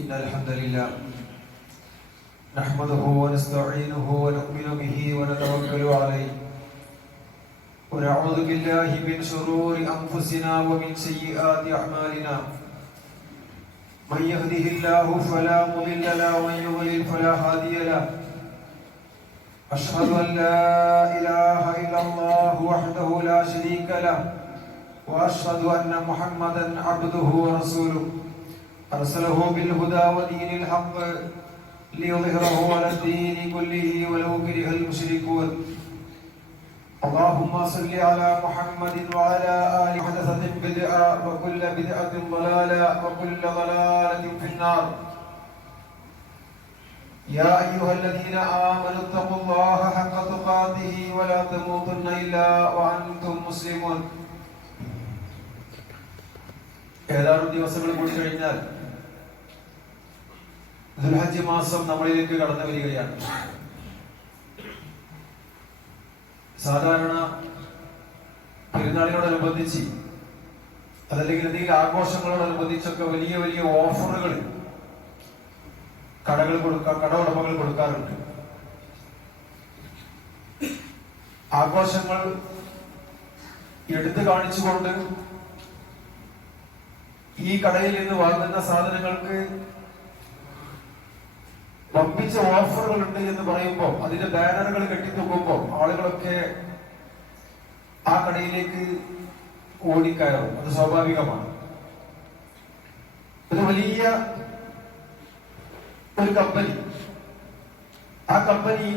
إن الحمد لله نحمده ونستعينه ونؤمن به ونتوكل عليه ونعوذ بالله من شرور أنفسنا ومن سيئات أعمالنا من يهده الله فلا مضل له ومن يضلل فلا هادي له أشهد أن لا إله إلا الله وحده لا شريك له وأشهد أن محمدا عبده ورسوله أرسله بالهدى ودين الحق ليظهره على الدين كله ولو كره المشركون اللهم صل على محمد وعلى آل محدثة بدعة وكل بدعة ضلالة وكل ضلالة في النار يا أيها الذين آمنوا اتقوا الله حق تقاته ولا تموتن إلا وأنتم مسلمون ഏതാനും ദിവസങ്ങൾ കൂടി കഴിഞ്ഞാൽ ദുൽഹജ്ജ് മാസം നമ്മളിലേക്ക് കടന്നു വരികയാണ്. സാധാരണ പെരുന്നാളിനോടനുബന്ധിച്ച് അതല്ലെങ്കിൽ എന്തെങ്കിലും ആഘോഷങ്ങളോടനുബന്ധിച്ചൊക്കെ വലിയ വലിയ ഓഫറുകൾ കട ഉടമകൾ കൊടുക്കാറുണ്ട്. ആഘോഷങ്ങൾ എടുത്തു കാണിച്ചുകൊണ്ട് ഈ കടയിൽ നിന്ന് വാങ്ങുന്ന സാധനങ്ങൾക്ക് വമ്പിച്ച ഓഫറുകൾ ഉണ്ട് എന്ന് പറയുമ്പോൾ അതിന്റെ ബാനറുകൾ കെട്ടിത്തൂക്കുമ്പോൾ ആളുകളൊക്കെ ആ കടയിലേക്ക് ഓടിക്കയറും. അത് സ്വാഭാവികമാണ്. ഒരു വലിയ ഒരു കമ്പനി, ആ കമ്പനി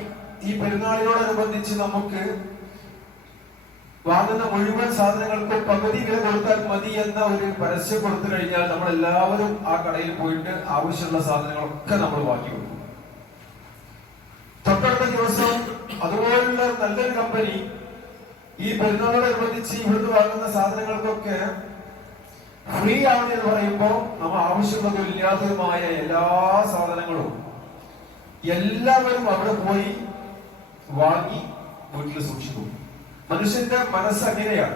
ഈ പെരുന്നാളിനോടനുബന്ധിച്ച് നമുക്ക് വാങ്ങുന്ന മുഴുവൻ സാധനങ്ങൾക്ക് പകുതി വില കൊടുത്താൽ മതി എന്ന ഒരു പരസ്യം കൊടുത്തു കഴിഞ്ഞാൽ നമ്മൾ എല്ലാവരും ആ കടയിൽ പോയിട്ട് ആവശ്യമുള്ള സാധനങ്ങളൊക്കെ നമ്മൾ വാങ്ങി കൊടുക്കും. തൊട്ടടുത്ത ദിവസം അതുപോലുള്ള നല്ലൊരു കമ്പനി ഈ പെരുന്നാളോടനുബന്ധിച്ച് ഇവിടുന്ന് വാങ്ങുന്ന സാധനങ്ങൾക്കൊക്കെ ഫ്രീ ആണ് എന്ന് പറയുമ്പോൾ നമ്മൾ ആവശ്യമുള്ളതും ഇല്ലാത്തതുമായ എല്ലാ സാധനങ്ങളും എല്ലാവരും അവിടെ പോയി വാങ്ങി വീട്ടിൽ സൂക്ഷിക്കും. മനുഷ്യന്റെ മനസ്സ് അങ്ങനെയാണ്.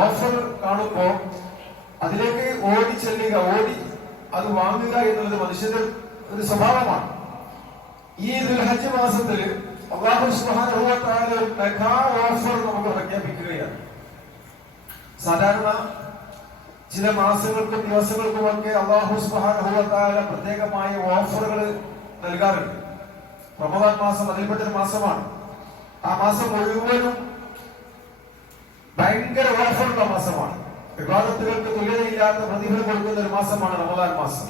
ഓഫർ കാണുമ്പോ അതിലേക്ക് ഓടി ചെല്ലുക, ഓടി അത് വാങ്ങുക എന്നുള്ളത് മനുഷ്യന്റെ ഒരു സ്വഭാവമാണ്. ഈ ദുൽഹജ്ജ് മാസത്തില് അല്ലാഹു സുബ്ഹാനഹു വ തആല ഒരു മെഗാ ഓഫർ നമുക്ക് പ്രഖ്യാപിക്കുകയാണ്. സാധാരണ ചില മാസങ്ങൾക്കും ദിവസങ്ങൾക്കുമൊക്കെ അല്ലാഹു സുബ്ഹാനഹു വ തആല പ്രത്യേകമായ ഓഫറുകൾ നൽകാറുണ്ട്. റമദാൻ മാസം അതിൽപ്പെട്ടൊരു മാസമാണ്. ആ മാസം മുഴുവനും ഭയങ്കര ഓഫറുള്ള മാസമാണ്. വിവാദത്തുകൾക്ക് തുല്യതയില്ലാത്ത പ്രതിഫലം കൊടുക്കുന്ന ഒരു മാസമാണ് റമദാൻ മാസം.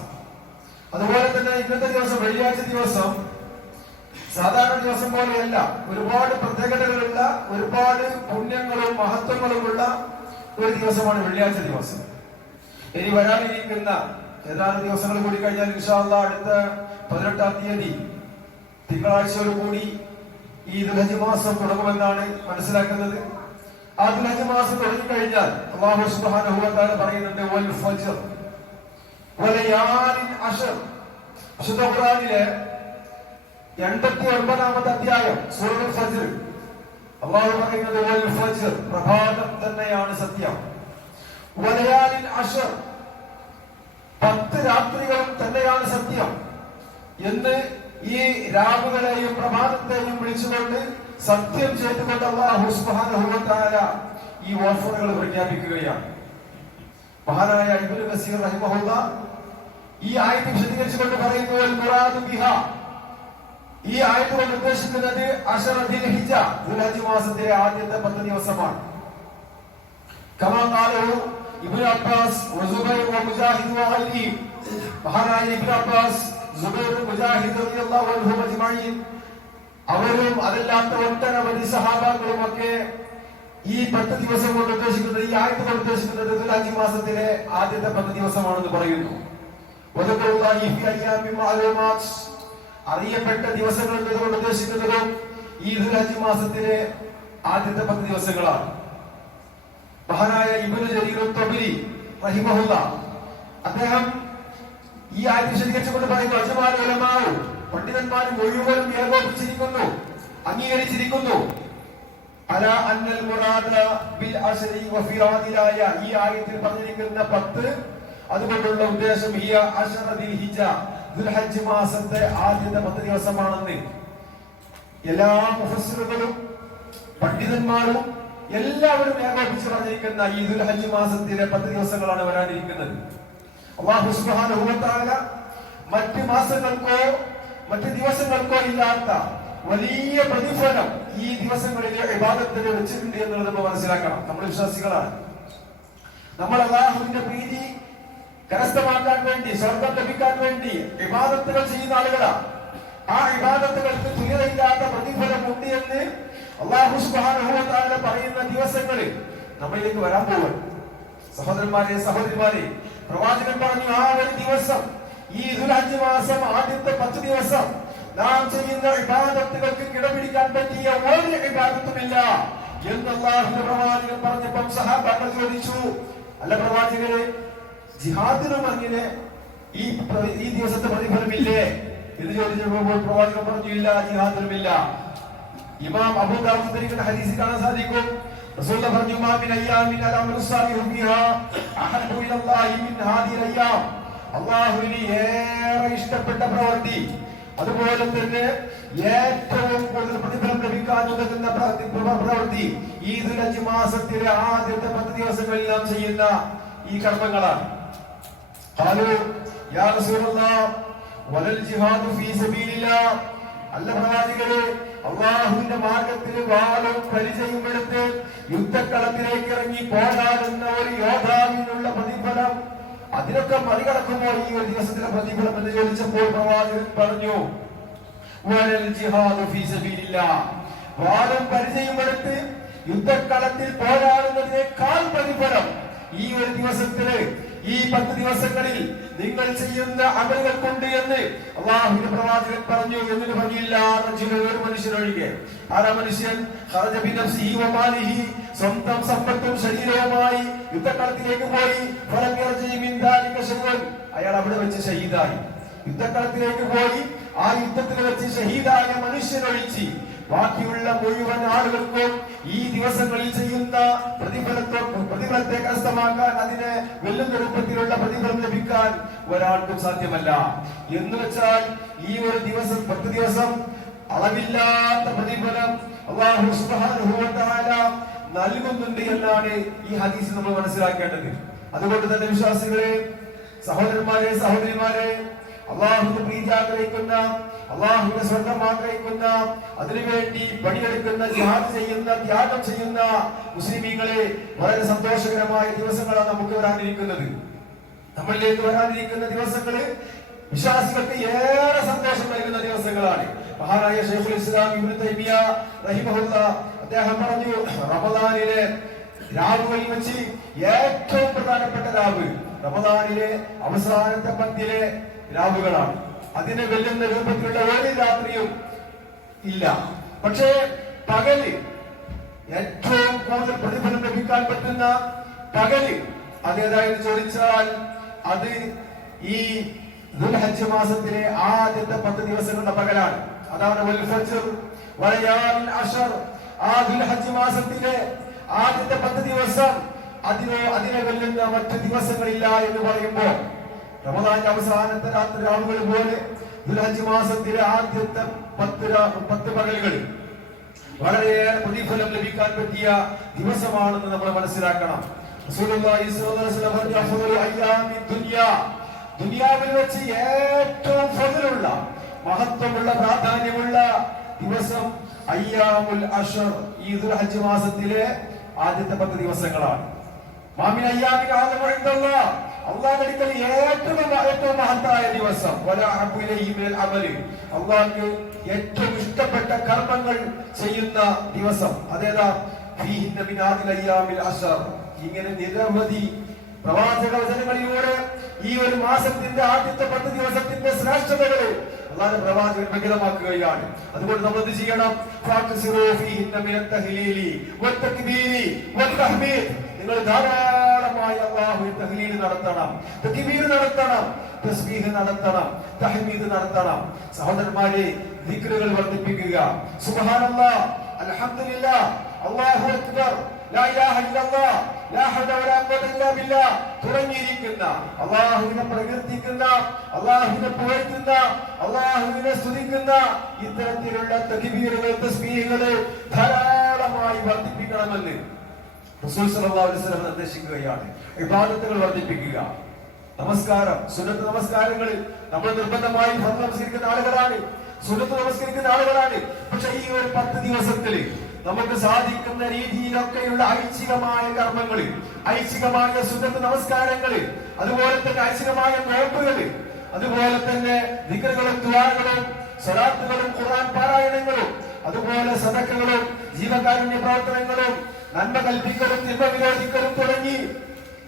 അതുപോലെ തന്നെ ഇന്നത്തെ ദിവസം, വെള്ളിയാഴ്ച ദിവസം, സാധാരണ ദിവസം പോലെയല്ല, ഒരുപാട് പ്രത്യേകതകളുള്ള, ഒരുപാട് പുണ്യങ്ങളും മഹത്വങ്ങളുമുള്ള ഒരു ദിവസമാണ് വെള്ളിയാഴ്ച ദിവസം. ഇനി വരാനിരിക്കുന്ന ഏതാനും ദിവസങ്ങൾ കൂടി കഴിഞ്ഞാൽ ഇൻഷാ അല്ലാഹ് അടുത്ത 18-ാം തീയതി തിങ്കളാഴ്ചയോട് കൂടി ഈ ദുൽഹജ്ജ് മാസം തുടങ്ങുമെന്നാണ് മനസ്സിലാക്കുന്നത്. ആ ദുൽഹജ്ജ് മാസം തുടങ്ങിക്കഴിഞ്ഞാൽ അല്ലാഹു സുബ്ഹാനഹു വ തആല പറയുന്നുണ്ട് വൽ ഫജ്ർ വലയാലിൻ അശ്ർ. വിശുദ്ധ ഖുർആനിലെ 89-ാമത്തെ അധ്യായം സൂറത്തുൽ ഫജ്ർ അല്ലാഹു പറയുന്നത് വൽ ഫജ്ർ, പ്രഭാതം തന്നെയാണ് സത്യം, വലയാലിൻ അശ്ർ, 10 രാത്രികളും തന്നെയാണ് സത്യം എന്ന് ഈ രാവുകളെയും പ്രഭാതത്തെയും വിളിച്ചുകൊണ്ട് സത്യം ചെയ്തുകൊണ്ട് അല്ലാഹു സുബ്ഹാനഹു വ തആല ഈ ഓഫറുകൾ പ്രഖ്യാപിക്കുകയാണ്. മഹാനായ ഇബ്നു കസീർ റഹിമഹുല്ലാഹ് ഈ ആയത്ത് വിശദീകരിച്ചുകൊണ്ട് പറയുന്നു അൽ മുറാദു ബിഹാ, ഈ ആയത്ത് കൊണ്ട് ഉദ്ദേശിക്കുന്നത് അശ്റ ദിൽഹിജ്ജ, ദുൽഹജ്ജ് മാസത്തിലെ ആദ്യത്തെ 10 ദിവസമാണ്. കമാ ഖാലഹു ഇബ്നു അബ്ബാസ് വ സുബൈർ വ മുജാഹിദ് വ ഗൈരി, മഹാനായ ഇബ്നു അബ്ബാസ്, സുബൈർ, മുജാഹിദ് റളിയല്ലാഹു അൻഹും അജ്മഈൻ, അവരും അതല്ലാത്ത ഒട്ടനവധി സഹാബാക്കളും ഒക്കെ ഈ 10 ദിവസം കൊണ്ട് ഉദ്ദേശിക്കുന്നത്, ഈ ആയത്ത് കൊണ്ട് ഉദ്ദേശിക്കുന്നത് ദുൽഹജ്ജ് മാസത്തിലെ ആദ്യത്തെ 10 ദിവസമാണെന്ന് പറയുന്നു. അറിയപ്പെട്ട ദിവസങ്ങൾ എന്നതുകൊണ്ട് ഉദ്ദേശിക്കുന്നതും ഈ ദുൽഹജ്ജ് മാസത്തിലെ ആദ്യത്തെ 10 ദിവസങ്ങളാണ്. മഹാനായ ഇബ്നു ജരീർ അത്ത്-തബരി റഹിമഹുല്ലാഹ് അദ്ദേഹം ഈ ആയത്ത് വിശദീകരിച്ചുകൊണ്ട് പറയുന്നു അജ്മാഅൽ ഉലമാഉ, പണ്ഡിതന്മാർ മുഴുവനും ഏകോപിച്ചിരിക്കുന്നു, അംഗീകരിച്ചിരിക്കുന്നു അല അന്നൽ മുറാദ ബിൽ അശ്രി വ ഫിറാദിലായ, ഈ ആയത്തിൽ പറഞ്ഞിരിക്കുന്ന 10 അതുകൊണ്ടുള്ള ഉദ്ദേശം ദുൽഹജ്ജ് മാസത്തെ ആദ്യത്തെ 10 ദിവസമാണെന്ന് എല്ലാ മുഫസ്സിറുകളും പണ്ഡിതന്മാരും എല്ലാവരും ഏകോപിച്ച് പറഞ്ഞിരിക്കുന്ന ഈ ദുൽഹജ്ജ് മാസത്തിലെ 10 ദിവസങ്ങളാണ് വരാനിരിക്കുന്നത്. അല്ലാഹു സുബ്ഹാനഹു വ തആല മറ്റ് മാസങ്ങൾക്കോ മറ്റ് ദിവസങ്ങൾക്കോ ഇല്ലാത്ത വലിയ പ്രതിഫലം ഈ ദിവസങ്ങളിലെ ഇബാദത്തിന് വെച്ചിട്ടുണ്ട് എന്നുള്ളത് നമ്മൾ മനസ്സിലാക്കണം. നമ്മൾ വിശ്വാസികളാണ്. നമ്മൾ അല്ലാഹുവിന്റെ പ്രീതി കരസ്ഥമാക്കാൻ വേണ്ടി, സ്വർഗം ലഭിക്കാൻ വേണ്ടി ഇബാദത്തുകൾ ചെയ്യുന്ന ആളുകളാണ്. ആ ഇബാദത്തുകൾക്ക് തുല്യതയില്ലാത്ത പ്രതിഫലം ഉണ്ട് എന്ന് അല്ലാഹു സുബ്ഹാനഹു വ തആല പറയുന്ന ദിവസങ്ങളിൽ നമ്മളിലേക്ക് വരാൻ പോകുന്നു. സഹോദരന്മാരെ, സഹോദരിമാരെ, പ്രവാചകൻ പറഞ്ഞു, ആ ഒരു ദിവസം, ഈ ദുൽഹജ്ജ് മാസം ആദ്യത്തെ 10 ദിവസം നാം ചെയ്യുന്ന ഇബാദത്തുകൾക്ക് കിടപിടിക്കാൻ പറ്റിയ ഒരു ഇബാദത്തുമില്ല എന്ന് അല്ലാഹുവിന്റെ പ്രവാചകൻ പറഞ്ഞപ്പോൾ സഹാബാക്കൾ ചോദിച്ചു, അല്ല പ്രവാചകരെ, ജിഹാദിനും അങ്ങനെ ഈ ദിവസത്തെ പ്രതിഫലമില്ലേ എന്ന് ചോദിച്ചപ്പോൾ പ്രവാചകൻ പറഞ്ഞു, ഇല്ല, ജിഹാദിനുമില്ല. ഇമാം അബൂ ദാവൂദ് ഉദ്ധരിക്കുന്ന ഹദീസിൽ കാണാൻ സാധിക്കും, റസൂലുള്ളാഹി പറഞ്ഞു, മാ മിൻ അയ്യാമിൻ അൽ-അമലു സാലിഹു ഫീഹാ അഹബ്ബു ഇലല്ലാഹി മിൻ ഹാദിഹിൽ അയ്യാം. അല്ലാഹുവിന് ഏറെ ഇഷ്ടപ്പെട്ട പ്രവൃത്തി, അതുപോലെ തന്നെ ഏറ്റവും കൂടുതൽ പ്രതിഫലം ലഭിക്കാൻ ഉതകുന്ന പ്രവൃത്തി ഈ ദുൽഹജ്ജ് മാസത്തിലെ ആദ്യത്തെ 10 ദിവസങ്ങളിൽ നാം ചെയ്യുന്ന ഈ കർമ്മങ്ങളാണ്. ഖാലു യാ റസൂലല്ലാഹ് വലൽ ജിഹാദു ഫീ സബീലില്ലാഹ്. അല്ല പ്രവാചകരെ, അല്ലാഹുവിന്റെ മാർഗ്ഗത്തിൽ വാളും പരിചയം എടുത്ത് യുദ്ധക്കളത്തിലേക്ക് ഇറങ്ങി പോരാടുന്ന ഒരു യോദ്ധാവിനുള്ള പ്രതിഫലം, അതിനൊക്കെ മറികടക്കുമോ ഈ ഒരു ദിവസത്തിലെ പ്രതിഫലം എന്ന് ചോദിച്ചപ്പോൾ പ്രവാചകൻ പറഞ്ഞു, വലൽ ജിഹാദു ഫീ സബീലില്ലാഹ്. വാളും പരിചയം എടുത്ത് യുദ്ധക്കളത്തിൽ പോരാടുന്നതിനേക്കാൾ പ്രതിഫലം ഈ ഒരു ദിവസത്തില്, ഈ 10 ദിവസങ്ങളിൽ നിങ്ങൾ ചെയ്യുന്ന അമലുകൾക്കുണ്ട് എന്ന് അല്ലാഹുവിന്റെ പ്രവാചകൻ പറഞ്ഞു. എന്നിട്ട് പറഞ്ഞില്ല, ഒരു മനുഷ്യനൊഴികെ. ആരാ മനുഷ്യൻ? ഖറജ ബിനഫ്സിഹി വമാലിഹി, സ്വന്തം സമ്പത്തും ശരീരവുമായി യുദ്ധക്കളത്തിലേക്ക് പോയി. ഫലം യർജി മിൻ ദാലിക ശൈഅൻ, അയാൾ അവിടെ വെച്ച് ഷഹീദായി. യുദ്ധക്കളത്തിലേക്ക് പോയി ആ യുദ്ധത്തിൽ വെച്ച് ഷഹീദായ മനുഷ്യനൊഴിച്ച് ബാക്കിയുള്ള മുഴുവൻ ആളുകൾക്കും ഈ ദിവസങ്ങളിൽ ചെയ്യുന്ന പ്രതിഫലത്തെ കരസ്ഥമാക്കാൻ, അതിനെ വെല്ലുന്ന രൂപത്തിലുള്ള പ്രതിഫലം ലഭിക്കാൻ ഒരാൾക്കും സാധ്യമല്ല. എന്ന് വെച്ചാൽ ഈ ഒരു ദിവസം, 10 ദിവസം അളവില്ലാത്ത പ്രതിഫലം അല്ലാഹു സുബ്ഹാനഹു വ തആല നൽകുന്നുണ്ട് എന്നാണ് ഈ ഹദീസ് നമ്മൾ മനസ്സിലാക്കേണ്ടത്. അതുകൊണ്ട് തന്നെ വിശ്വാസികളെ, സഹോദരന്മാരെ, സഹോദരിമാരെ, അല്ലാഹുവിന്റെ പ്രീതി ആഗ്രഹിക്കുന്ന, അല്ലാഹുവിന്റെ സ്വർഗ്ഗം ആഗ്രഹിക്കുന്ന, അതിനുവേണ്ടി പണിയെടുക്കുന്ന, ജിഹാദ് ചെയ്യുന്ന, ത്യാഗം ചെയ്യുന്ന മുസ്ലിമീങ്ങളെ, വളരെ സന്തോഷകരമായ ദിവസങ്ങളാണ് നമുക്ക് വരാനിരിക്കുന്നത്. നമ്മളിലേക്ക് വരാനിരിക്കുന്ന ദിവസങ്ങള് വിശ്വാസികൾക്ക് ഏറെ സന്തോഷം നൽകുന്ന ദിവസങ്ങളാണ്. മഹാനായ ശൈഖുൽ ഇസ്ലാം ഇബ്നു തൈമിയ റഹിമഹുല്ലാഹ് അദ്ദേഹം പറഞ്ഞു, റമദാനിലെ രാവുകളിൽ വെച്ച് ഏറ്റവും പ്രധാനപ്പെട്ട രാവ് റമദാനിലെ അവസാനത്തെ 10 രാവുകളാണ്. അതിനെ വെല്ലുന്ന രൂപത്തിലുള്ള ഒരു രാത്രിയും ഇല്ല. പക്ഷേ പകല് ഏറ്റവും കൂടുതൽ പ്രതിഫലം ലഭിക്കാൻ പറ്റുന്ന പകല് അതേതായെന്ന് ചോദിച്ചാൽ അത് ഈ ദുൽഹജ്ജ് മാസത്തിലെ ആദ്യത്തെ 10 ദിവസങ്ങളുടെ പകലാണ്. അതാണ് വൽ ഫജ്ർ വലയാലിൽ അശർ. ആ ദുൽഹജ്ജ് മാസത്തിലെ ആദ്യത്തെ 10 ദിവസം അതിനെ വെല്ലുന്ന മറ്റു ദിവസങ്ങളില്ല എന്ന് പറയുമ്പോൾ, റമദാന്റെ അവസാനത്തെ രാവുകൾ പോലെ ദുൽഹജ്ജ് മാസത്തിലെ ആദ്യത്തെ 10 പകലുകൾ വളരെയേറെ പ്രതിഫലം ലഭിക്കാൻ പറ്റിയ ദിവസമാണെന്ന് നമ്മൾ മനസ്സിലാക്കണം. റസൂലുള്ളാഹി സ്വല്ലല്ലാഹു അലൈഹി വസല്ലം പറഞ്ഞു, അഫ്ളു അയ്യാമി ദുനിയാ, ദുനിയാവിൽ വെച്ച് ഏറ്റവും ഫضലുള്ള, മഹത്വമുള്ള, പ്രാധാന്യമുള്ള ദിവസം അയ്യാമുൽ അശ്ർ, ഈ ദുൽഹജ്ജ് മാസത്തിലെ ആദ്യത്തെ 10 ദിവസങ്ങളാണ്. മാമിൻ അയ്യാമിൻ അഅ്ലമു ഇൻദല്ലാഹ്, അല്ലാഹുവിന്റെ അടുക്കൽ ഏറ്റവും മഹത്തായ ദിവസം. വലാ അഹബ്ബു ഇലൈഹി മിനൽ അമലി, അല്ലാഹുവിന് ഏറ്റവും ഇഷ്ടപ്പെട്ട കർമ്മങ്ങൾ ചെയ്യുന്ന ദിവസം അതേതാ? ഫീഹിന്ന മിൻ ആദിൽ അയ്യാമിൽ അശ്ർ. ഇങ്ങനെ നിരവധി പ്രവാചക വചനങ്ങളിലൂടെ ഈ ഒരു മാസത്തിന്റെ ആദ്യത്തെ 10 ദിവസത്തിന്റെ ശ്രേഷ്ഠതകളെ അല്ലാഹുവിന്റെ പ്രവാചകൻ വ്യക്തമാക്കുകയാണ്. അതുകൊണ്ട് നമ്മൾ എന്ത് ചെയ്യണം? നിങ്ങൾ ധാരാളമായി അല്ലാഹുവിനെ തഹ്ലീൽ നടത്തണം, തക്ബീർ നടത്തണം, തസ്ബീഹ് നടത്തണം, തഹ്മീദ് നടത്തണം. സഹോദരന്മാരെ, ദിക്റുകൾ വർദ്ധിപ്പിക്കുക. സുബ്ഹാനല്ലാഹ്, അൽഹംദുലില്ലാഹ്, അല്ലാഹു അക്ബർ, ലാ ഇലാഹ ഇല്ലല്ലാഹ്, ലാ ഹൗല വലാ ഖുവത ഇല്ലാ ബില്ലാഹ് തുടങ്ങിയിരിക്കുന്ന, അല്ലാഹുവിനെ പ്രകീർത്തിക്കുന്ന, അല്ലാഹുവിനെ പുകഴ്ത്തുന്ന, അല്ലാഹുവിനെ സ്തുതിക്കുന്ന ഇത്തരത്തിലുള്ള തക്ബീറുകൾ, തസ്ബീഹുകൾ ധാരാളമായി വർദ്ധിപ്പിക്കണമെന്ന് റസൂൽ സല്ലല്ലാഹു അലൈഹി വസല്ലം നിർദ്ദേശിക്കുകയാണ്. ഇബാദത്തുകൾ വർദ്ധിപ്പിക്കുക. നമസ്കാരം, സുന്നത്ത് നമസ്കാരങ്ങളിൽ നമ്മൾ നിർബന്ധമായി ഫർദ് നമസ്കരിക്കുന്ന ആളുകളാണ്, സുന്നത്ത് നമസ്കരിക്കുന്ന ആളുകളാണ്. പക്ഷെ ഈ ഒരു 10 ദിവസത്തിൽ നമുക്ക് സാധിക്കുന്ന രീതിയിലൊക്കെയുള്ള ഐച്ഛികമായ കർമ്മങ്ങളിൽ, ഐച്ഛികമായ സുന്നത്ത് നമസ്കാരങ്ങളിൽ, അതുപോലെ തന്നെ ഐച്ഛികമായ നോമ്പുകളിൽ, അതുപോലെ തന്നെ ദിക്റുകളും ദുആകളും സ്വലാത്തുകളും ഖുർആൻ പാരായണങ്ങളും, അതുപോലെ സദഖകളും ജീവകാരുണ്യ പ്രവർത്തനങ്ങളും നന്മ കൽപ്പിക്കലും തിന്മ വിരോധിക്കലും തുടങ്ങി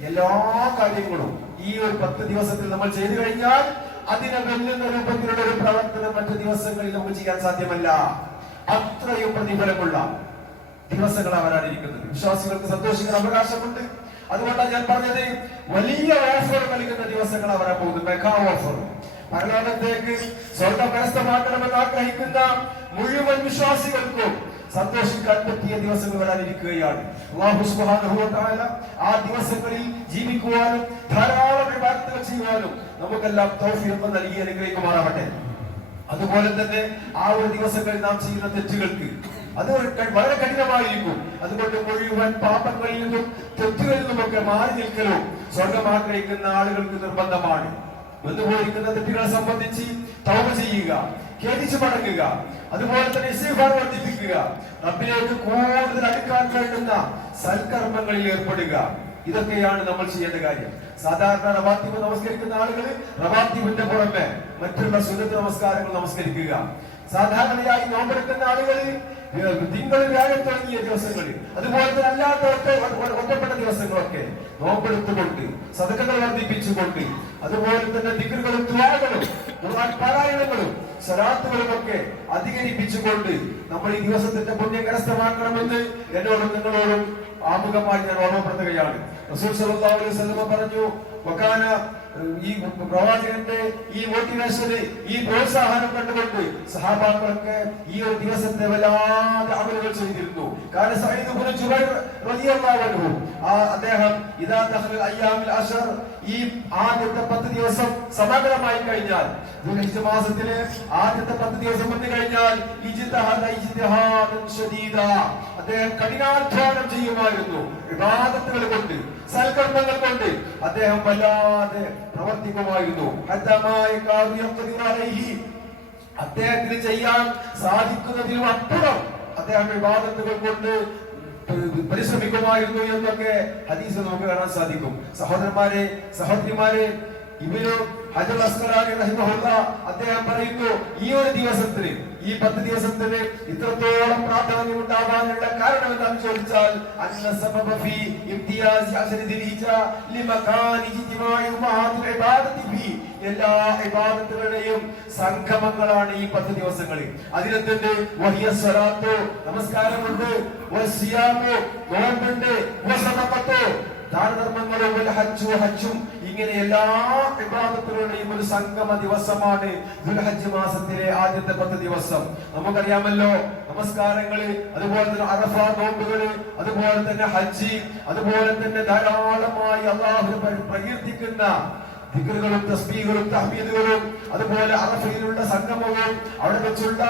എല്ലാ കാര്യങ്ങളും ഈ ഒരു 10 ദിവസത്തിൽ നമ്മൾ ചെയ്തു കഴിഞ്ഞാൽ അതിനെ വെല്ലുന്ന രൂപത്തിലുള്ള ഒരു പ്രവർത്തനം മറ്റു ദിവസങ്ങളിൽ നമുക്ക് ചെയ്യാൻ സാധ്യമല്ല. അത്രയും പ്രതിഫലമുള്ള ദിവസങ്ങളാണ് വരാനിരിക്കുന്നത്. വിശ്വാസികൾക്ക് സന്തോഷിക്കാൻ അവകാശമുണ്ട്. അതുകൊണ്ടാണ് ഞാൻ പറഞ്ഞത്, വലിയ ഓഫർ നൽകുന്ന ദിവസങ്ങളാണ് വരാൻ പോകുന്നത്. Mega offer. പരലോകത്തേക്ക് സ്വർഗ്ഗം കരസ്ഥമാക്കണമെന്ന് ആഗ്രഹിക്കുന്ന മുഴുവൻ വിശ്വാസികൾക്കും സന്തോഷിക്കാൻ പറ്റിയ ദിവസങ്ങൾ വരാനിരിക്കുകയാണ്. അല്ലാഹു സുബ്ഹാനഹു വ തആല ആ ദിവസങ്ങളിൽ ജീവിക്കുവാനും ധാരാളം ഇബാദത്തുകൾ ചെയ്യുവാനും നമുക്കെല്ലാം തൗഫീഖ് നൽകി അനുഗ്രഹിക്കുമാറാവട്ടെ. അതുപോലെ തന്നെ ആ ഒരു ദിവസങ്ങളിൽ നാം ചെയ്യുന്ന തെറ്റുകൾക്ക് അത് വളരെ കഠിനമായിരിക്കും. അതുകൊണ്ട് മുഴുവൻ പാപങ്ങളിൽ നിന്നും തെറ്റുകളിൽ നിന്നുമൊക്കെ മാറി നിൽക്കലും സ്വർഗം ആഗ്രഹിക്കുന്ന ആളുകൾക്ക് നിർബന്ധമാണ്. വന്നുപോയിരിക്കുന്ന തെറ്റുകളെ സംബന്ധിച്ച് തൗബ ചെയ്യുക, ഖേദിച്ചു മടങ്ങുക, അതുപോലെ തന്നെ ഇസ്തിഗ്ഫാർ വർദ്ധിപ്പിക്കുക, റബ്ബിലേക്ക് കൂടുതൽ അടുക്കാൻ വേണ്ടുന്ന സൽക്കർമ്മങ്ങളിൽ ഏർപ്പെടുക. ഇതൊക്കെയാണ് നമ്മൾ ചെയ്യേണ്ട കാര്യം. സാധാരണ റവാത്തിബ് നമസ്കരിക്കുന്ന ആളുകൾ റവാത്തിബിന്റെ പുറമെ മറ്റുള്ള സുന്നത്ത് നമസ്കാരങ്ങൾ നമസ്കരിക്കുക. സാധാരണയായി നോമ്പെടുക്കുന്ന ആളുകൾ തിങ്കൾ വ്യാഴം തുടങ്ങിയ ദിവസങ്ങളിൽ, അതുപോലെ തന്നെ അല്ലാത്ത ഒറ്റപ്പെട്ട ദിവസങ്ങളൊക്കെ നോമ്പെടുത്തുകൊണ്ട് സദഖകൾ വർദ്ധിപ്പിച്ചുകൊണ്ട്, അതുപോലെ തന്നെ ദിക്റുകളും ദുആകളും ഖുർആൻ പാരായണങ്ങളും സ്വലാത്തുകളും ഒക്കെ അധികരിപ്പിച്ചുകൊണ്ട് നമ്മൾ ഈ ദിവസത്തിന്റെ പുണ്യം കരസ്ഥമാക്കണമെന്ന് എന്നോടും നിങ്ങളോടും ആമുഖമായി ഞാൻ ഓർമ്മപ്പെടുത്തുകയാണ്. റസൂൽ സല്ലല്ലാഹു അലൈഹി വസല്ലം പറഞ്ഞു, വകാന ഈ പ്രവാചകന്റെ ഈ മോട്ടിവേഷന്, ഈ പ്രോത്സാഹനം കണ്ടുകൊണ്ട് സഹാബാക്കളൊക്കെ ഈ ഒരു ദിവസത്തെ വല്ലാതെ അമലുകൾ ചെയ്തിരുന്നു. കാരണം സഈദ് ഇബ്നു ജുബൈർ റളിയല്ലാഹു അൻഹു അദ്ദേഹം ഇദാ ദഖല അയ്യാമിൽ അശർ, ഈ ആദ്യത്തെ 10 ദിവസം സമാഗതമായി കഴിഞ്ഞാൽ, ദുൽഹിജ്ജ മാസത്തിലെ ആദ്യത്തെ 10 ദിവസം വന്നു കഴിഞ്ഞാൽ ഇജ്തിഹാദൻ ശദീദ, അദ്ദേഹം കഠിനാധ്വാനം ചെയ്യുമായിരുന്നു. ഇബാദത്തുകൾ കൊണ്ട്, സൽക്കർമ്മങ്ങൾ കൊണ്ട് അദ്ദേഹം വല്ലാതെ പ്രവർത്തിക്കുമായിരുന്നു. അദ്ദേഹത്തിന് ചെയ്യാൻ സാധിക്കുന്നതിലും അപ്പുറം അദ്ദേഹം ഇബാദത്തുകൾ കൊണ്ട് പരിശ്രമിക്കുമായിരുന്നു എന്നൊക്കെ ഹദീസിൽ നമുക്ക് കാണാൻ സാധിക്കും. സഹോദരന്മാരെ, സഹോദരിമാരെ, ഇബ്നു ഹജർ അസ്ഖലാനി റഹിമഹുല്ലാഹ് അദ്ദേഹം പറയുന്നു, ഈ ഒരു ദിവസത്തിന്, ഈ 10 ദിവസത്തിന് ഇത്രത്തോളം പ്രാധാന്യം ഉണ്ടാവാനുള്ള കാരണം എന്താണെന്ന് ചോദിച്ചാൽ, അന്ന സബബ ഫീ ഇംതിയാസ് അശ്രി ദിൽഹിജ്ജ ലിമകാനി ഇജ്തിമാഇ ഉമ്മഹാത്തുൽ ഇബാദത്തി ഫീ, എല്ലാ ഇബാദത്തുകളുടെയും സംഗമങ്ങളാണ് ഈ 10 ദിവസങ്ങളിൽ. അതിലെന്തുണ്ട്? വഹിയ സ്വലാത്ത്, നമസ്കാരമുണ്ട്, വസിയാമു, നോമ്പുണ്ട്, വസദഖത്തു, ദാനധർമ്മങ്ങളും, ഹജ്ജും, ഇങ്ങനെ എല്ലാ ഇബാദത്തുകളുടെയും ഒരു സംഗമ ദിവസമാണ് ദുൽഹജ്ജ് മാസത്തിലെ ആദ്യത്തെ 10 ദിവസം. നമുക്കറിയാമല്ലോ, നമസ്കാരങ്ങള്, അതുപോലെ തന്നെ അറഫ നോമ്പുകള്, അതുപോലെ തന്നെ ഹജ്ജ്, അതുപോലെ തന്നെ ധാരാളമായി അല്ലാഹുവിനെ പ്രകീർത്തിക്കുന്ന ദിക്റുകളും തസ്ബീഹുകളും തഹ്മീദുകളും, അതുപോലെ അറഫയിലുള്ള സംഗമവും അവിടെ വെച്ചുള്ള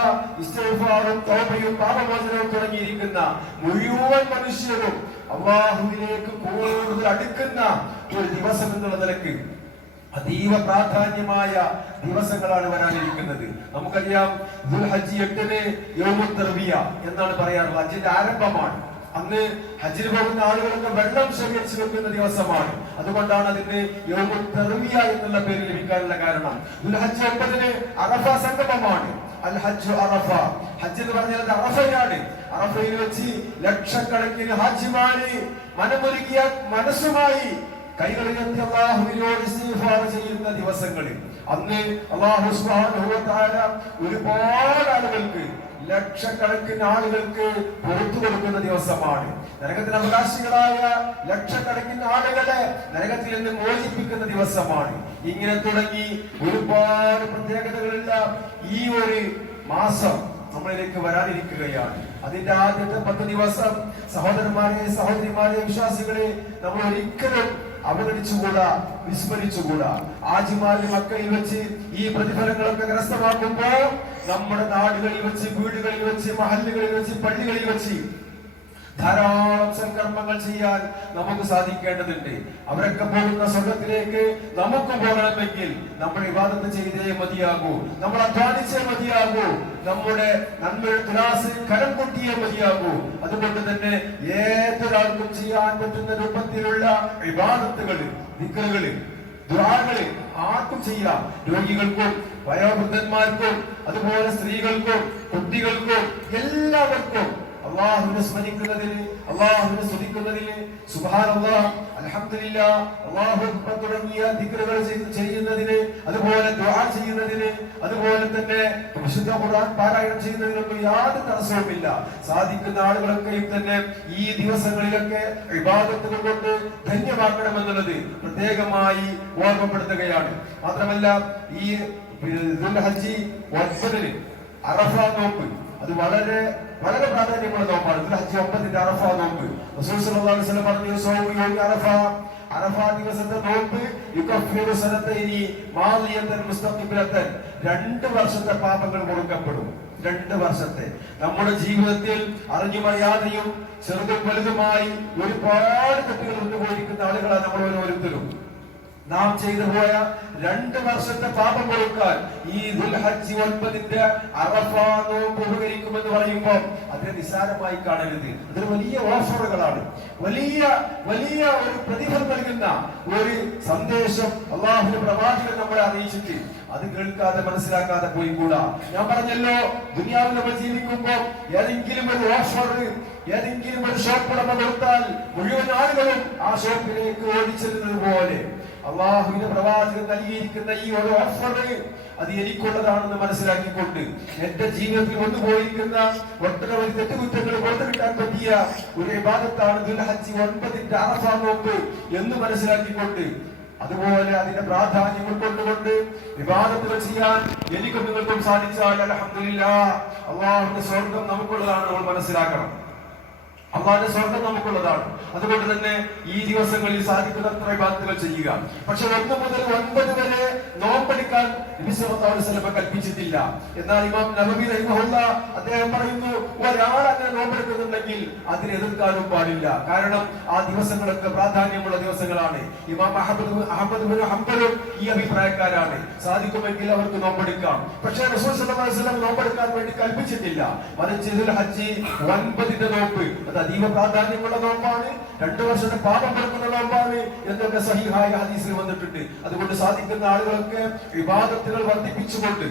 ഇസ്തിഗ്ഫാറും തൗബയും പാപമോചനവും തുടങ്ങിയിരിക്കുന്ന മുഴുവൻ മനുഷ്യരും അല്ലാഹുവിലേക്ക് കൂടുതൽ അടുക്കുന്ന ഒരു ദിവസം എന്നുള്ള നിലക്ക് അതീവ പ്രാധാന്യമായ ദിവസങ്ങളാണ് വരാനിരിക്കുന്നത്. നമുക്കറിയാം, ദുൽഹജ്ജ് 8-ന് യൗമുത് തർവിയ എന്നാണ് പറയാറുള്ളത്. ഹജ്ജിന്റെ ആരംഭമാണ്. അന്ന് ഹജ്ജിന് പോകുന്ന ആളുകളൊക്കെ വെള്ളം ശേഖരിച്ചു വെക്കുന്ന ദിവസമാണ്. അതുകൊണ്ടാണ് അതിന് യൗമുത് തർവിയ എന്നുള്ള പേര് ലഭിക്കാനുള്ള കാരണം. ദുൽഹജ്ജ് 9-ന് അറഫ സംഗമമാണ്. അൽ ഹജ്ജ് അറഫ, ഹജ്ജ് എന്ന് പറഞ്ഞാൽ അത് അറഫയാണ്. അറഫയിൽ വെച്ച് ലക്ഷക്കണക്കിന് ഹാജിമാര് മനമൊരുക്കിയ മനസ്സുമായി കൈകളുയർത്തി അല്ലാഹുവിനോട് ഇസ്തിഗ്ഫാർ ചെയ്യുന്ന ദിവസങ്ങളിൽ അന്ന് അല്ലാഹു സുബ്ഹാനഹു വ തആല ഒരുപാട് ആളുകൾക്ക്, ലക്ഷക്കണക്കിന് ആളുകൾക്ക് പുറത്തു കൊടുക്കുന്ന ദിവസമാണ്. നരകത്തിന് അവകാശികളായ ലക്ഷക്കണക്കിന് ആളുകളെ നരകത്തിൽ നിന്ന് മോചിപ്പിക്കുന്ന ദിവസമാണ്. ഇങ്ങനെ തുടങ്ങി ഒരുപാട് പ്രത്യേകതകളുള്ള ഈ ഒരു മാസം നമ്മളിലേക്ക് വരാനിരിക്കുകയാണ്. അതിന്റെ ആദ്യത്തെ 10 ദിവസം സഹോദരന്മാരെ, സഹോദരിമാരെ, വിശ്വാസികളെ നമ്മൾ ഒരിക്കലും അവഗണിച്ചുകൂടാ, വിസ്മരിച്ചുകൂടാ. ആജിമാരുടെ മക്കളിൽ വെച്ച് ഈ പ്രതിഫലങ്ങളൊക്കെ കരസ്ഥമാക്കുമ്പോ നമ്മുടെ നാടുകളിൽ വെച്ച്, വീടുകളിൽ വെച്ച്, മഹല്ലുകളിൽ വെച്ച്, പള്ളികളിൽ വെച്ച് ധാരാളം സൽക്കർമ്മങ്ങൾ ചെയ്യാൻ നമുക്ക് സാധിക്കേണ്ടതുണ്ട്. അവരൊക്കെ പോകുന്ന സ്വർഗത്തിലേക്ക് നമുക്ക് പോകണമെങ്കിൽ നമ്മൾ ഇബാദത്ത് ചെയ്തേ മതിയാകൂ, നമ്മൾ അധ്വാനിച്ചേ മതിയാകൂ, നമ്മുടെ നന്മയുടെ തുലാസ് കരം കൊട്ടിയേ മതിയാകൂ. അതുകൊണ്ട് തന്നെ ഏതൊരാൾക്കും ചെയ്യാൻ പറ്റുന്ന രൂപത്തിലുള്ള ഇബാദത്തുകള്, ദിക്റുകള്, ദുആകള് ആർക്കും ചെയ്യാം. രോഗികൾക്കും, വയോവൃദ്ധന്മാർക്കും, അതുപോലെ സ്ത്രീകൾക്കും, കുട്ടികൾക്കും, എല്ലാവർക്കും അള്ളാഹുവിനെ സ്മരിക്കുന്നതിന്, അള്ളാഹുവിനെ സ്തുതിക്കുന്നതിന്, സുബ്ഹാനല്ലാഹ്, അൽഹംദുലില്ലാഹ്, അല്ലാഹു അക്ബർ തുടങ്ങിയ ദിക്റുകൾ ചെയ്യുന്നതിന്, അതുപോലെ ദുആ ചെയ്യുന്നതിന്, അതുപോലെ തന്നെ വിശുദ്ധ ഖുർആൻ പാരായണം ചെയ്യുന്നതിനൊന്നും യാതൊരു തടസ്സവുമില്ല. സാധിക്കുന്ന ആളുകളൊക്കെയും തന്നെ ഈ ദിവസങ്ങളിലൊക്കെ ഇബാദത്തുകൾ കൊണ്ട് ധന്യമാക്കണമെന്നുള്ളത് പ്രത്യേകമായി ഓർമ്മപ്പെടുത്തുകയാണ്. മാത്രമല്ല ഈ ദുൽഹജ്ജ് 9 അറഫ നോമ്പ് അത് വളരെ വളരെ പ്രാധാന്യമുള്ള നോമ്പാണ്. ദുൽഹജ്ജ് 9 അറഫ നോമ്പ് റസൂൽ സല്ലല്ലാഹു അലൈഹി വസല്ലം പറഞ്ഞു, സൗമു യൗമി അറഫ, അറഫ ദിവസത്തെ നോമ്പ് യുകഫിറു സനതൈനി മാദിയതൻ മുസ്തഖിബലതൻ, 2 വർഷത്തെ പാപങ്ങൾ പൊറുക്കപ്പെടും. 2 വർഷത്തെ നമ്മുടെ ജീവിതത്തിൽ അറിഞ്ഞുമറിയാതെയും ചെറുതും വലുതുമായി ഒരുപാട് തെറ്റുകൾ വന്നുപോയിരിക്കുന്ന ആളുകളാണ് നമ്മൾ ഓരോരുത്തരും. നാം ചെയ്തു പോയ 2 വർഷത്തെ പാപം പൊറുക്കാൻ ഈ ദുൽഹജ്ജ് 9 അറഫ നോമ്പ് ഉപകരിക്കുമെന്ന് പറയുമ്പോൾ അതിനെ നിസ്സാരമായി കാണരുത്. അതൊരു വലിയ ഓഫറുകളാണ്, വലിയ വലിയ ഒരു പ്രതിഫലം നൽകുന്ന ഒരു സന്ദേശം അള്ളാഹുവിന്റെ പ്രവാചകൻ നമ്മളെ അറിയിച്ചിട്ട് അത് കേൾക്കാതെ മനസ്സിലാക്കാതെ പോയി കൂടാ. ഞാൻ പറഞ്ഞല്ലോ, ദുനിയാവിൽ നമ്മൾ ജീവിക്കുമ്പോൾ ഏതെങ്കിലും ഒരു ഓഫർ, ഏതെങ്കിലും ഒരു ഷോപ്പ് ഉടമ കൊടുത്താൽ മുഴുവൻ ആളുകളും ആ ഷോപ്പിലേക്ക് ഓടിച്ചെല്ലുന്നത് പോലെ അള്ളാഹുവിന്റെ പ്രവാചകൻ നൽകിയിരിക്കുന്ന ഈ ഒരു ഓഫർ അത് എനിക്കുള്ളതാണെന്ന് മനസ്സിലാക്കിക്കൊണ്ട് എന്റെ ജീവിതത്തിൽ വന്നുപോയിരിക്കുന്ന ഒട്ടനവധി തെറ്റുകുറ്റങ്ങൾ പുറത്തു കിട്ടാൻ പറ്റിയ ഒരു ഇബാദത്താണ് ദുൽഹജ്ജ് 9 അറഫ നോമ്പ് എന്ന് മനസ്സിലാക്കിക്കൊണ്ട്, അതുപോലെ അതിന്റെ പ്രാധാന്യം ഉൾക്കൊണ്ടുകൊണ്ട് ഇബാദത്തുകൾ ചെയ്യാൻ എനിക്കും നിങ്ങൾക്കും സാധിച്ചാൽ അൽഹംദുലില്ലാഹ്, അള്ളാഹുവിന്റെ സ്വർഗം നമുക്കുള്ളതാണ് നമ്മൾ മനസ്സിലാക്കണം. അള്ളാഹുവിന്റെ സ്വർഗം നമുക്കുള്ളതാണ്. അതുകൊണ്ട് തന്നെ ഈ ദിവസങ്ങളിൽ സാധിക്കുന്നത്ര ഇബാദത്തുകൾ ചെയ്യുക. പക്ഷെ 1 മുതൽ 9 വരെ നോമ്പെടുക്കാൻ നബി സല്ലല്ലാഹു അലൈഹി വസല്ലം കൽപ്പിച്ചിട്ടില്ല. എന്നാൽ ഇമാം നബവി റഹിമഹുല്ലാഹ് അദ്ദേഹം പറയുന്നു, ഒരാൾ അങ്ങനെ നോമ്പെടുക്കുന്നുണ്ടെങ്കിൽ അതിനെ എതിർക്കാനും പാടില്ല. കാരണം ആ ദിവസങ്ങളൊക്കെ പ്രാധാന്യമുള്ള ദിവസങ്ങളാണ്. ഇമാം അഹ്മദ് ബിൻ ഹംബലും ഈ അഭിപ്രായക്കാരാണ്. സാധിക്കുമെങ്കിൽ അവർക്ക് നോമ്പെടുക്കാം. പക്ഷേ റസൂൽ സല്ലല്ലാഹു അലൈഹി വസല്ലം നോമ്പെടുക്കാൻ വേണ്ടി കൽപ്പിച്ചിട്ടില്ല. മറിച്ച് ദുൽഹജ്ജ് 9 നോമ്പ് അത് അതീവ പ്രാധാന്യമുള്ള നോമ്പാണ്, 2 വർഷത്തെ പാപം പൊറുക്കുന്ന നോമ്പാണ് എന്നൊക്കെ സഹീഹായ ഹദീസിൽ വന്നിട്ടുണ്ട്. അതുകൊണ്ട് സാധിക്കുന്ന ആളുകളൊക്കെ ഇബാദത്തുകൾ വർദ്ധിപ്പിച്ചുകൊണ്ട്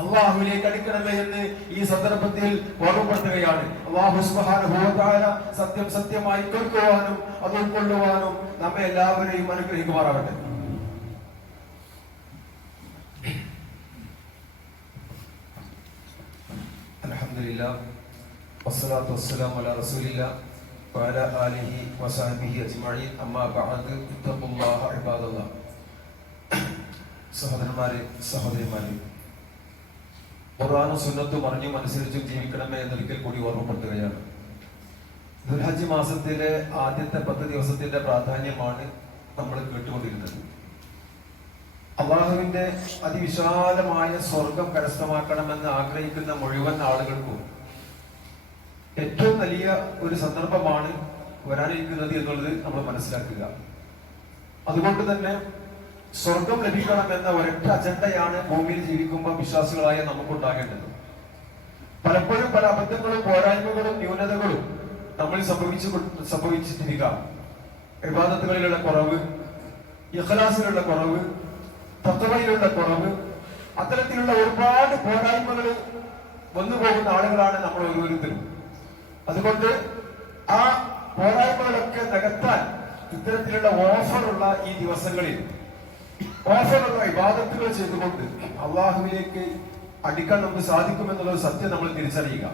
അള്ളാഹുവിലേക്ക് അടുക്കണമേ എന്ന് ഈ സന്ദർഭത്തിൽ ഓർമ്മപ്പെടുത്തുകയാണ്. അല്ലാഹു സുബ്ഹാനഹു വ തആല സത്യം സത്യമായി കേൾക്കുവാനും അത് ഉൾക്കൊള്ളുവാനും നമ്മെ എല്ലാവരെയും അനുഗ്രഹിക്കുമാറാകട്ടെ. അൽഹംദുലില്ലാഹ് വസ്സലാത്തു വസ്സലാമു അലാ റസൂലില്ലാഹ് വഅലാ ആലിഹി വസഹ്ബിഹി അജ്മഈൻ. അമ്മാ ബഅദ്, ഇത്തഖുല്ലാഹ ഇബാദല്ലാഹ്. സഹോദരന്മാരെ, സഹോദരിമാരെ, ഖുർആനും സുന്നത്തും അറിഞ്ഞും അനുസരിച്ചും ജീവിക്കണമേ എന്നൊരിക്കൽ കൂടി ഓർമ്മപ്പെടുത്തുകയാണ്. ദുൽഹജ്ജ് മാസത്തിലെ ആദ്യത്തെ 10 ദിവസത്തിന്റെ പ്രാധാന്യമാണ് നമ്മൾ കേട്ടുകൊണ്ടിരുന്നത്. അള്ളാഹുവിന്റെ അതിവിശാലമായ സ്വർഗം കരസ്ഥമാക്കണമെന്ന് ആഗ്രഹിക്കുന്ന മുഴുവൻ ആളുകൾക്കും ഏറ്റവും വലിയ ഒരു സന്ദർഭമാണ് വരാനിരിക്കുന്നത് എന്നുള്ളത് നമ്മൾ മനസ്സിലാക്കുക. അതുകൊണ്ട് തന്നെ സ്വർഗം ലഭിക്കണമെന്ന ഒരൊറ്റ അജണ്ടയാണ് ഭൂമിയിൽ ജീവിക്കുമ്പോൾ വിശ്വാസികളായ നമുക്കുണ്ടാകേണ്ടത്. പലപ്പോഴും പല അബദ്ധങ്ങളും പോരായ്മകളും ന്യൂനതകളും നമ്മൾ സംഭവിച്ചിരിക്കാം. ഇബാദത്തുകളിലുള്ള കുറവ്, ഇഖ്ലാസിലുള്ള കുറവ്, തഖ്വയിലുള്ള കുറവ്, അത്തരത്തിലുള്ള ഒരുപാട് പോരായ്മകൾ വന്നുപോകുന്ന ആളുകളാണ് നമ്മൾ ഓരോരുത്തരും. അതുകൊണ്ട് ആ പോരായ്മകളൊക്കെ നികത്താൻ ഇത്തരത്തിലുള്ള ഓഫറുള്ള ഈ ദിവസങ്ങളിൽ ഓഫറുള്ള ഇബാദത്തുകൾ ചെയ്തുകൊണ്ട് അള്ളാഹുവിലേക്ക് അടുക്കാൻ നമുക്ക് സാധിക്കുമെന്നുള്ള സത്യം നമ്മൾ തിരിച്ചറിയുക.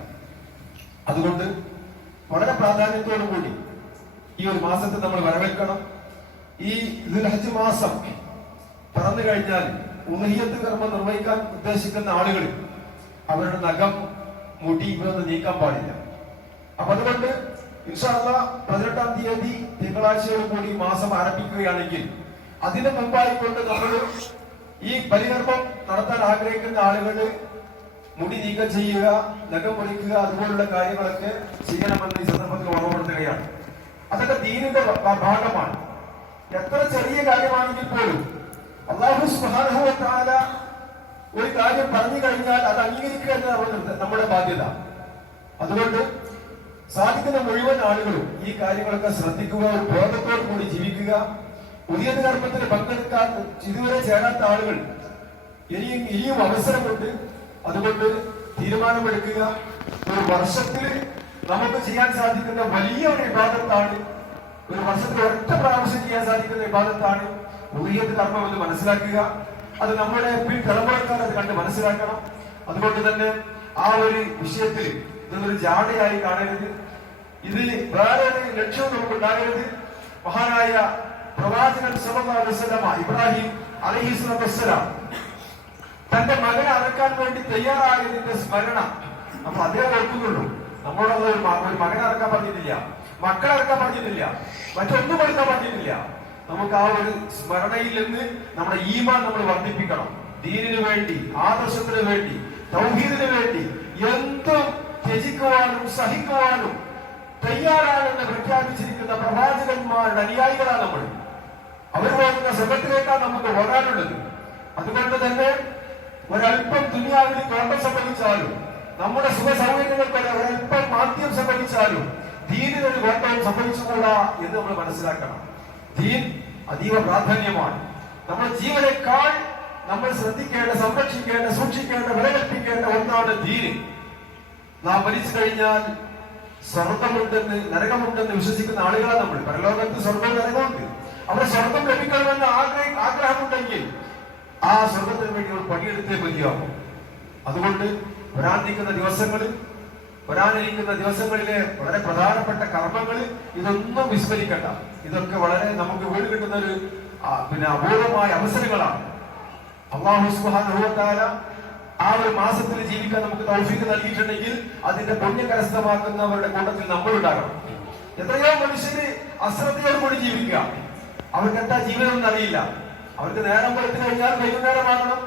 അതുകൊണ്ട് വളരെ പ്രാധാന്യത്തോടു കൂടി ഈ ഒരു മാസത്തെ നമ്മൾ വരവേൽക്കണം. ഈ ദുൽഹജ്ജ് മാസം പറന്നു കഴിഞ്ഞാൽ ഉളഹിയത്ത് കർമ്മം നിർവഹിക്കാൻ ഉദ്ദേശിക്കുന്ന ആളുകൾ അവരുടെ നഖം, മുടി ഇവയൊന്നും നീക്കാൻ പാടില്ല. അപ്പൊ അതുകൊണ്ട് ഇൻഷാ അല്ലാഹ് 18-ാം തീയതി തിങ്കളാഴ്ചയോട് കൂടി മാസം ആരംഭിക്കുകയാണെങ്കിൽ അതിന് മുമ്പായിക്കൊണ്ട് നമ്മൾ ഈ ബലികർമ്മം നടത്താൻ ആഗ്രഹിക്കുന്ന ആളുകൾ മുടി നീക്കം ചെയ്യുക, നഖം പൊളിക്കുക, അതുപോലുള്ള കാര്യങ്ങളൊക്കെ ചെയ്യണമെന്ന് ഈ സന്ദർഭത്തിൽ ഓർമ്മപ്പെടുത്തുകയാണ്. അതൊക്കെ ദീനിന്റെ ഭാഗമാണ്. എത്ര ചെറിയ കാര്യമാണെങ്കിൽ പോലും അല്ലാഹു സുബ്ഹാനഹു വ തആല ഒരു കാര്യം പറഞ്ഞു കഴിഞ്ഞാൽ അത് അംഗീകരിക്കുക എന്നതാണ് നമ്മുടെ ബാധ്യത. അതുകൊണ്ട് സാധിക്കുന്ന മുഴുവൻ ആളുകളും ഈ കാര്യങ്ങളൊക്കെ ശ്രദ്ധിക്കുക, ഒരു ബോധത്തോടു കൂടി ജീവിക്കുക. പുതിയ കർമ്മത്തിന് പങ്കെടുക്കാൻ ഇതുവരെ ചേരാത്ത ആളുകൾ ഇനിയും അവസരമുണ്ട്. അതുകൊണ്ട് തീരുമാനമെടുക്കുക. ഒരു വർഷത്തിൽ നമുക്ക് ചെയ്യാൻ സാധിക്കുന്ന വലിയ ഒരു വിവാദത്താണ്, ഒരു വർഷത്തിൽ ഒറ്റ പ്രാവശ്യം ചെയ്യാൻ സാധിക്കുന്ന വിവാദത്താണ് ഉദിയത്ത് കർമ്മം എന്ന് മനസ്സിലാക്കുക. അത് നമ്മുടെ തലമുറക്കാർ അത് കണ്ട് മനസ്സിലാക്കണം. അതുകൊണ്ട് തന്നെ ആ ഒരു വിഷയത്തിൽ ഇതൊരു ജാടയായി കാണരുത്. ഇതിൽ വേറെ ഒരു ലക്ഷ്യവും നമുക്ക് ഉണ്ടാകരുത്. മഹാനായ പ്രവാചകൻ സല്ലല്ലാഹു അലൈഹി വസല്ലം ഇബ്രാഹിം അലൈഹിസ്സലാത്തു വസ്സലാം തന്റെ മകനെ അറക്കാൻ വേണ്ടി തയ്യാറായതിന്റെ സ്മരണ നമ്മൾ അദ്ദേഹം ഓർക്കുന്നുള്ളൂ. നമ്മളോട് ഒരു മകനെ അറക്കാൻ പറഞ്ഞിട്ടില്ല, മക്കളെ അറക്കാൻ പറഞ്ഞിട്ടില്ല, മറ്റൊന്നും പഠിക്കാൻ പറഞ്ഞിട്ടില്ല. നമുക്ക് ആ ഒരു സ്മരണയിൽ നിന്ന് നമ്മുടെ ഈമാൻ നമ്മൾ വർദ്ധിപ്പിക്കണം. ദീനിനു വേണ്ടി, ആദർശത്തിന് വേണ്ടി, തൗഹീദിന് വേണ്ടി എന്തും ത്യജിക്കുവാനും സഹിക്കുവാനും തയ്യാറാണെന്ന് പ്രഖ്യാപിച്ചിരിക്കുന്ന പ്രവാചകന്മാരുടെ അനുയായികളാണ് നമ്മൾ. അവർ പോകുന്ന സ്വർഗത്തിലേക്കാണ് നമുക്ക് പോകാനുള്ളത്. അതുകൊണ്ട് തന്നെ ഒരല്പം ദുനിയാവിൽ കോട്ടം സംഭവിച്ചാലും, നമ്മുടെ സുഖ സൗകര്യങ്ങൾക്ക് ഒരല്പം മാന്ദ്യം സംഭവിച്ചാലും ദീനിനൊരു കോട്ടവും സംഭവിച്ചുകൂടാ എന്ന് നമ്മൾ മനസ്സിലാക്കണം. ദീൻ അതീവ പ്രാധാന്യമാണ്. നമ്മുടെ ജീവനേക്കാൾ നമ്മൾ ശ്രദ്ധിക്കേണ്ട, സംരക്ഷിക്കേണ്ട, സൂക്ഷിക്കേണ്ട, വിലകൽപ്പിക്കേണ്ട ഒന്നാണ് ദീൻ. നാം മരിച്ചു കഴിഞ്ഞാൽ സ്വർഗമുണ്ടെന്ന് നരകമുണ്ടെന്ന് വിശ്വസിക്കുന്ന ആളുകളാണ് നമ്മൾ. പരലോകത്ത് സ്വർഗവും നരകമുണ്ട്. അവിടെ സ്വർഗം ലഭിക്കണമെന്ന് ആഗ്രഹമുണ്ടെങ്കിൽ ആ സ്വർഗത്തിന് വേണ്ടി നമ്മൾ പണിയെടുത്തേ മതിയാകും. അതുകൊണ്ട് വരാനിരിക്കുന്ന ദിവസങ്ങളിലെ വളരെ പ്രധാനപ്പെട്ട കർമ്മങ്ങൾ ഇതൊന്നും വിസ്മരിക്കണ്ട. ഇതൊക്കെ വളരെ നമുക്ക് വീട് കിട്ടുന്ന ഒരു അപൂർവമായ അവസരങ്ങളാണ്. അല്ലാഹു സുബ്ഹാനഹു വ തആല ആ ഒരു മാസത്തിൽ ജീവിക്കാൻ നമുക്ക് തൗഫീഖ് നൽകിയിട്ടുണ്ടെങ്കിൽ അതിന്റെ പുണ്യം കരസ്ഥമാക്കുന്നവരുടെ കൂട്ടത്തിൽ നമ്മൾ ഉണ്ടാകണം. എത്രയോ മനുഷ്യര് അശ്രദ്ധയോട് കൂടി ജീവിക്കുക. അവർക്ക് എന്താ ജീവിതം എന്നറിയില്ല. അവർക്ക് നേരം പുലർത്തി കഴിഞ്ഞാൽ വൈകുന്നേരമാകണം,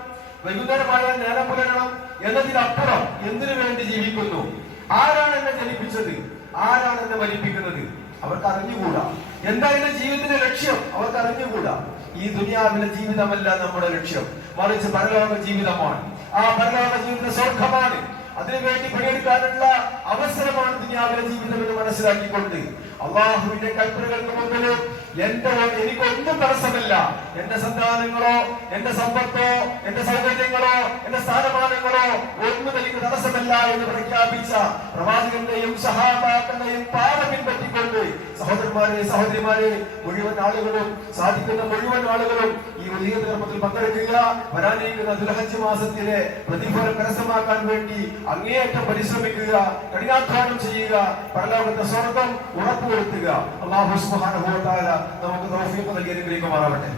വൈകുന്നേരമായാൽ നേരം പുലരണം എന്നതിനപ്പുറം എന്തിനു വേണ്ടി ജീവിക്കുന്നു, ആരാണ് എന്നെ ജനിപ്പിച്ചത്, ആരാണ് എന്നെ മരിപ്പിക്കുന്നത്, അവർക്ക് അറിഞ്ഞുകൂടാ. എന്താ എന്റെ ജീവിതത്തിന്റെ ലക്ഷ്യം അവർക്ക് അറിഞ്ഞുകൂടാ. ഈ ദുനിയാവിലെ ജീവിതമല്ല നമ്മുടെ ലക്ഷ്യം, മറിച്ച് പരലോക ജീവിതമാണ്. ആ പരലോക ജീവിതം സ്വർഗമാണ്. അതിനുവേണ്ടി പണിയെടുക്കാനുള്ള അവസരമാണ് ദുനിയാവിലെ ജീവിതം എന്ന് മനസ്സിലാക്കിക്കൊണ്ട് അള്ളാഹുവിന്റെ കൽപ്പനകൾക്ക് മുമ്പിൽ എനിക്കൊന്നും തടസ്സമല്ല. എന്റെ സന്താനങ്ങളോ, എന്റെ സമ്പത്തോ, എന്റെ സൗകര്യങ്ങളോ, എന്റെ സ്ഥാനമാനങ്ങളോ ഒന്നും എനിക്ക് തടസ്സമല്ല എന്ന് പ്രഖ്യാപിച്ച പ്രവാചകന്റെയും സഹാബാക്കളുടെയും പാത പിൻപറ്റിക്കൊണ്ട് സഹോദരിമാരെ മുഴുവൻ ആളുകളും, സാധിക്കുന്ന മുഴുവൻ ആളുകളും ഈ വലിയ കർമ്മത്തിൽ പങ്കെടുക്കുക. വരാനിരിക്കുന്ന ദുൽഹജ്ജ് മാസത്തിലെ പ്രതിഫലം കരസ്ഥമാക്കാൻ വേണ്ടി അങ്ങേയറ്റം പരിശ്രമിക്കുക, കഠിനാധ്വാനം ചെയ്യുക, പരലോകത്തെ സ്വർഗം ഉറപ്പുവരുത്തുക. അല്ലാഹു സുബ്ഹാനഹു വ തആല നമുക്ക് തൗഫീഖ് നൽകി അനുഗ്രഹിക്കുമാറാവട്ടെ.